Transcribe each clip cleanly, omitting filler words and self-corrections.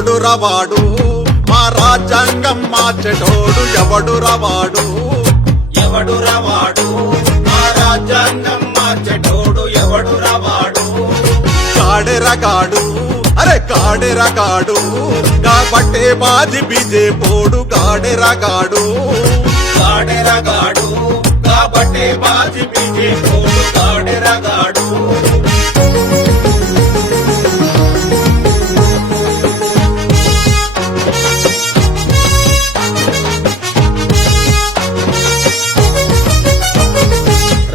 ఎవడు రవాడు మా రాజ్యాంగం మార్చెటోడు ఎవడు రవాడు ఎవడు రవాడు మా రాజ్యాంగం మార్చెటోడు ఎవడు రవాడు కాడెరగాడు అరే కాడెరగాడు కాబట్టే బాజి బిజే పోడు కాడెరగాడు కాడెరగాడు కాబట్టే బాజి బిజే పోడు కాడెరగాడు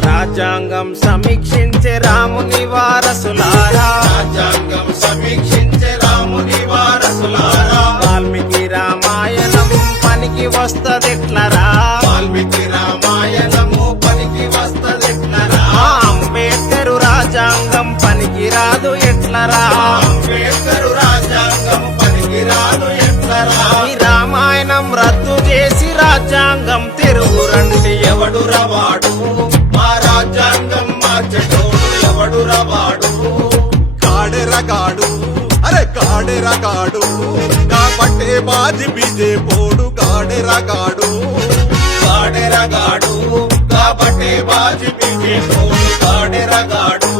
రాజ్యాంగం సమీక్షించే రాముని వారసులారా రాజ్యాంగం సమీక్షించే రాముని వారసులారా వాల్మీకి రామాయణం పనికి వస్తదెట్లరా వాల్మీకి రామాయణము పనికి వస్తదెట్లరా అంబేద్కర్ రాజ్యాంగం పనికి రాదు ఎట్లరా అంబేద్కర్ రాజ్యాంగం పనికి రాదు ఎట్లరా ఈ రామాయణం రద్దు చేసి రాజ్యాంగం తిరుగురండి ఎవడు రవాడు మా రాజ్యాంగం మార్చెటోడు ఎవడు రవాడు కాడెరగాడు అరే కాడెరగాడు కాబట్టే బాజి బిజే పోడు కాడెరగాడు కాడెరగాడు కాబట్టే బాజి బిజే పోడు కాడెరగాడు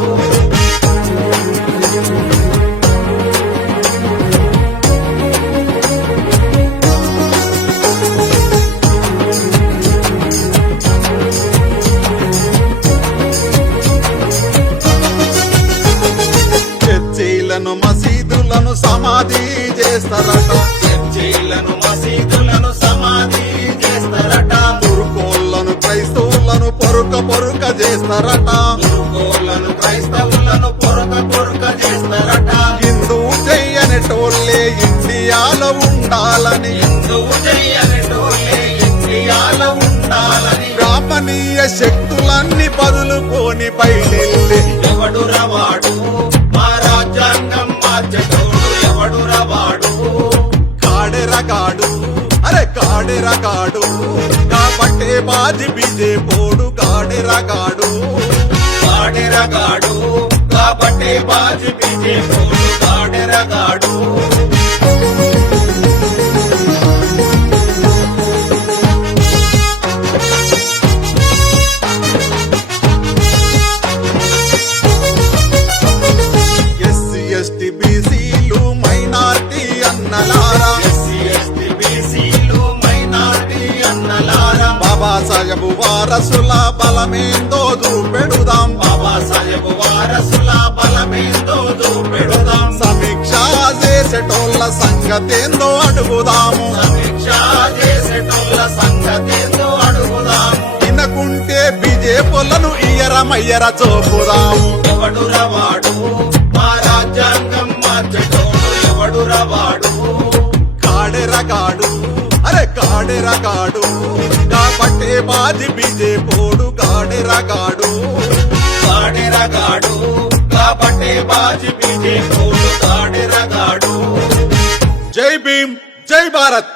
చర్చిలను మసీదులను సమాధి చేస్తారట చర్చిలను మసీదులను సమాధి చేస్తారట తురుకోళ్లను క్రైస్తవులను పొరుక చేస్తారట తురుకోళ్లను క్రైస్తవులను పొరక చేస్తారట హిందూ చెయ్యనటోళ్ళే ఇండియాలో ఉండాలని హిందువు చెయ్యనిటోళ్ళే ఇండియాలో ఉండాలని బ్రాహ్మణీయ శక్తులన్నీ బదులుకొని బయలెళ్ళి ఎవడు రవాడు మా రాజ్యాంగం మార్చెటోడు ఎవడు రవాడు కాడెరగాడు అరే కాడెరగాడు కాబట్టే బాజి బిజే పోడు కాడెరగాడు కాడెరగాడు కాబట్టే బాజి బిజే పోడు కాడెరగాడు ఎస్సీ ఎస్టీ బీసీలు మైనార్టీ అన్నలారా ఎస్సీ ఎస్టీ బీసీలు మైనారిటీ అన్నలారా బాబాసాహెబ్ వారసుల బలమేందో చూపెడుదాం బాబాసాహెబ్ వారసుల బలమేందో చూపెడుదాం సమీక్ష చేసేటోళ్ళ సంగతేందో అడుగుదాము సమీక్ష చేసేటోళ్ళ సంగతేందో అడుగుదాము వినకుంటే బిజేపులను ఇయరమయ్యర చూపుదాము ఎవడు రవాడు మా రాజ్యాంగం మార్చెటోడు ఎవడు రవాడు కాడెరగాడు అరే కాడెరగాడు కాబట్టే బాజి బిజే పోడు కాడెరగాడు కాడెరగాడు కాబట్టే బాజి బిజే పోడు కాడెరగాడు జై భీమ్ జై భారత్